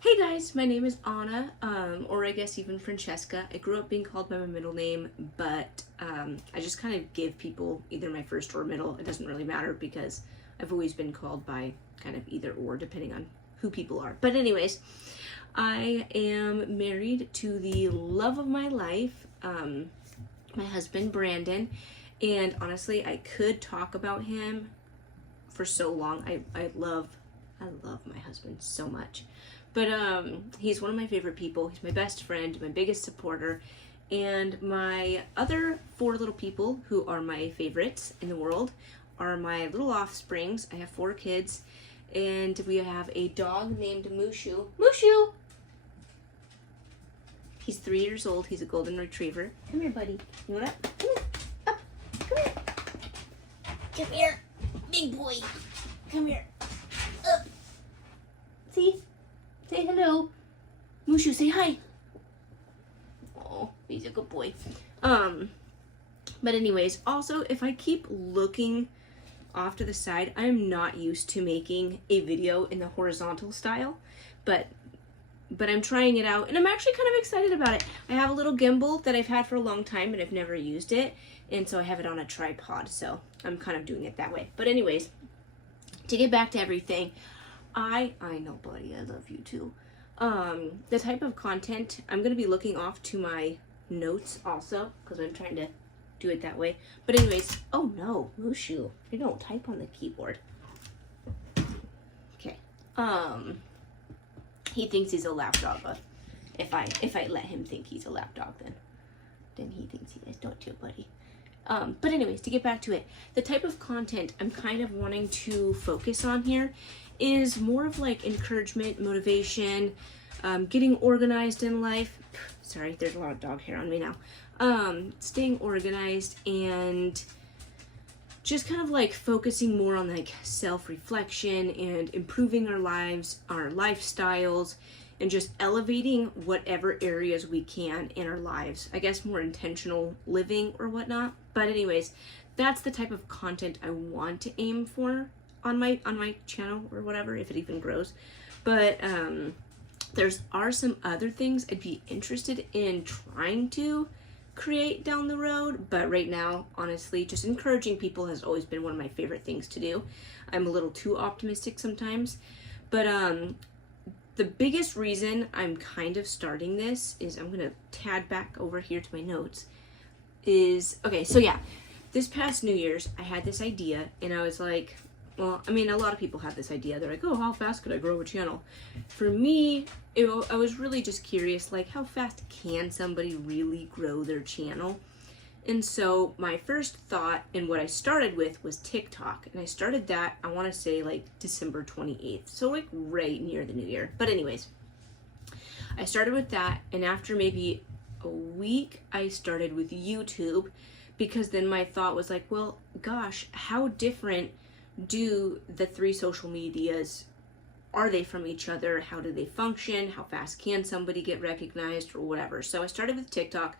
Hey guys, my name is Anna, or I guess even Francesca. I grew up being called by my middle name, but I just kind of give people either my first or middle. It doesn't really matter because I've always been called by kind of either or depending on who people are. But anyways, I am married to the love of my life, my husband Brandon, and honestly, I could talk about him for so long. I love my husband so much. But he's one of my favorite people. He's my best friend, my biggest supporter, and my other 4 little people who are my favorites in the world are my little offsprings. I have 4 kids, and we have a dog named Mushu. Mushu! He's 3 years old. He's a golden retriever. Come here, buddy. You want up? Come here. Up. Come here. Come here. Big boy. Come here. Up. See? Say hello. Mushu, say hi. Oh, he's a good boy. But anyways, also, if I keep looking off to the side, I'm not used to making a video in the horizontal style, but I'm trying it out, and I'm actually kind of excited about it. I have a little gimbal that I've had for a long time, but I've never used it, and so I have it on a tripod, so I'm kind of doing it that way. But anyways, to get back to everything, I know, buddy, I love you too. The type of content, I'm going to be looking off to my notes also, because I'm trying to do it that way. But anyways, oh no, Mushu, you don't type on the keyboard. Okay. He thinks he's a lap dog, but if I let him think he's a lap dog, then he thinks he is, don't you, buddy? But anyways, to get back to it, the type of content I'm kind of wanting to focus on here is more of like encouragement, motivation, getting organized in life. Sorry, there's a lot of dog hair on me now. Staying organized and just kind of like focusing more on like self-reflection and improving our lives, our lifestyles, and just elevating whatever areas we can in our lives. I guess more intentional living or whatnot. But anyways, that's the type of content I want to aim for on my channel or whatever, if it even grows. But there's some other things I'd be interested in trying to create down the road, but right now, honestly, just encouraging people has always been one of my favorite things to do. I'm a little too optimistic sometimes, but the biggest reason I'm kind of starting this is, I'm gonna tad back over here to my notes, is, okay, so yeah, this past New Year's, I had this idea, and I was like, well, I mean, a lot of people have this idea. They're like, oh, how fast could I grow a channel? For me, I was really just curious, like, how fast can somebody really grow their channel? And so my first thought and what I started with was TikTok. And I started that, I want to say, like, December 28th. So, like, right near the new year. But anyways, I started with that. And after maybe a week, I started with YouTube. Because then my thought was like, well, gosh, how different do the 3 social medias, are they from each other? How do they function? How fast can somebody get recognized or whatever? So I started with TikTok,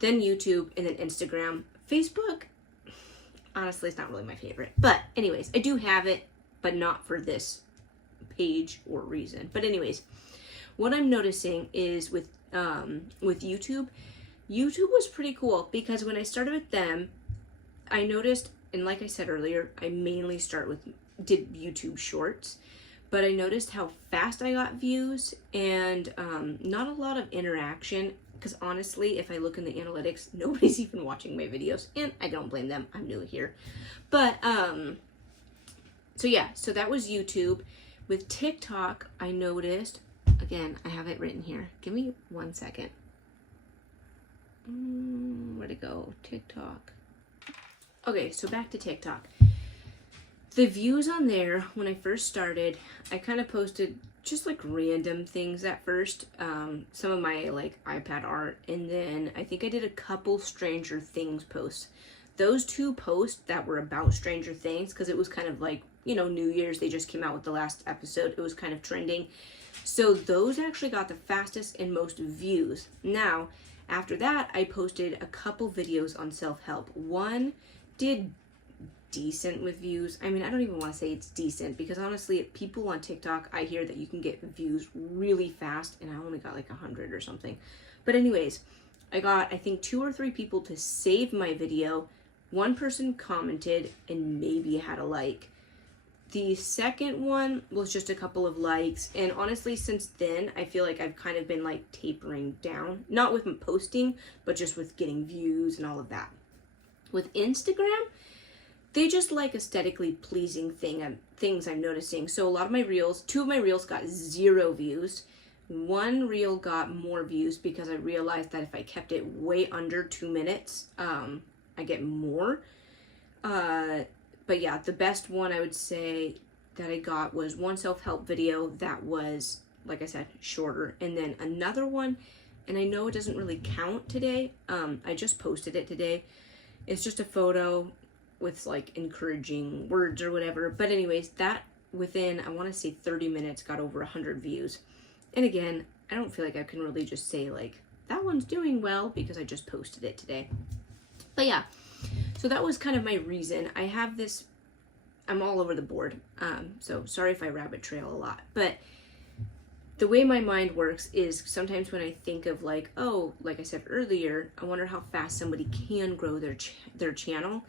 then YouTube, and then Instagram. Facebook, honestly, it's not really my favorite. But anyways, I do have it, but not for this page or reason. But anyways, what I'm noticing is with YouTube was pretty cool, because when I started with them, I noticed, and like I said earlier, I mainly did YouTube shorts, but I noticed how fast I got views and not a lot of interaction, because honestly, if I look in the analytics, nobody's even watching my videos, and I don't blame them, I'm new here. But, so yeah, so that was YouTube. With TikTok, I noticed, again, I have it written here. Give me 1 second. Where'd it go? TikTok. Okay, so back to TikTok. The views on there, when I first started, I kind of posted just like random things at first. Some of my like iPad art, and then I think I did a couple Stranger Things posts. Those 2 posts that were about Stranger Things, because it was kind of like, you know, New Year's, they just came out with the last episode. It was kind of trending. So those actually got the fastest and most views. Now, after that, I posted a couple videos on self-help. One did decent with views. I mean, I don't even want to say it's decent, because honestly, people on TikTok, I hear that you can get views really fast, and I only got like 100 or something. But anyways, I got, I think, 2 or 3 people to save my video. One person commented and maybe had a like. The second one was just a couple of likes, and honestly, since then, I feel like I've kind of been like tapering down. Not with posting, but just with getting views and all of that. With Instagram, they just like aesthetically pleasing things I'm noticing. So a lot of my reels, 2 of my reels got 0 views. One reel got more views because I realized that if I kept it way under 2 minutes, I get more. But yeah, the best one I would say that I got was one self-help video that was, like I said, shorter. And then another one, and I know it doesn't really count today. I just posted it today. It's just a photo with like encouraging words or whatever. But anyways, that within, I want to say 30 minutes, got over 100 views. And again, I don't feel like I can really just say like, that one's doing well, because I just posted it today. But yeah, so that was kind of my reason. I have this, I'm all over the board. So sorry if I rabbit trail a lot, but the way my mind works is sometimes when I think of like, oh, like I said earlier, I wonder how fast somebody can grow their channel.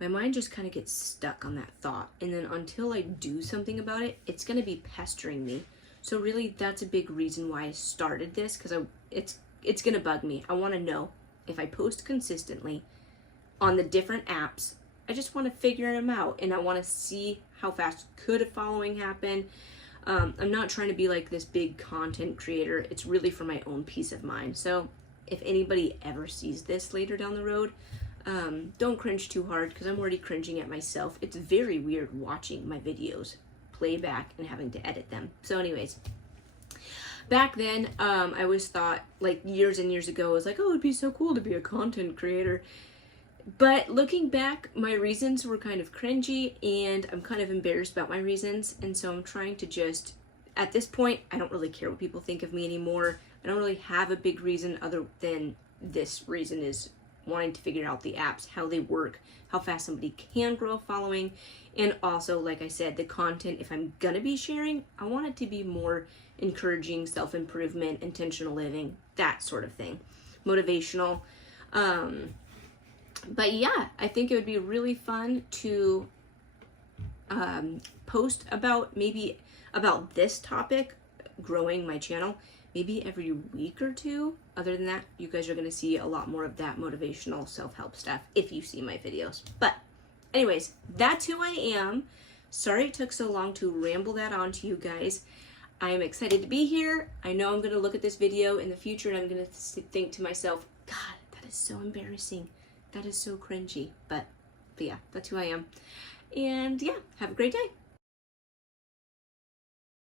My mind just kind of gets stuck on that thought. And then until I do something about it, it's going to be pestering me. So really, that's a big reason why I started this, because it's going to bug me. I want to know if I post consistently on the different apps. I just want to figure them out, and I want to see how fast could a following happen. I'm not trying to be like this big content creator. It's really for my own peace of mind. So if anybody ever sees this later down the road, don't cringe too hard, because I'm already cringing at myself. It's very weird watching my videos play back and having to edit them. So anyways, back then, I always thought, like years and years ago, I was like, oh, it'd be so cool to be a content creator. But looking back, my reasons were kind of cringy, and I'm kind of embarrassed about my reasons. And so I'm trying to just, at this point, I don't really care what people think of me anymore. I don't really have a big reason other than this reason is wanting to figure out the apps, how they work, how fast somebody can grow a following. And also, like I said, the content, if I'm gonna be sharing, I want it to be more encouraging, self-improvement, intentional living, that sort of thing. Motivational. But yeah, I think it would be really fun to post about this topic, growing my channel, maybe every week or 2. Other than that, you guys are going to see a lot more of that motivational self-help stuff if you see my videos. But anyways, that's who I am. Sorry it took so long to ramble that on to you guys. I'm excited to be here. I know I'm going to look at this video in the future and I'm going to think to myself, God, that is so embarrassing. That is so cringy. But yeah, that's who I am. And yeah, have a great day.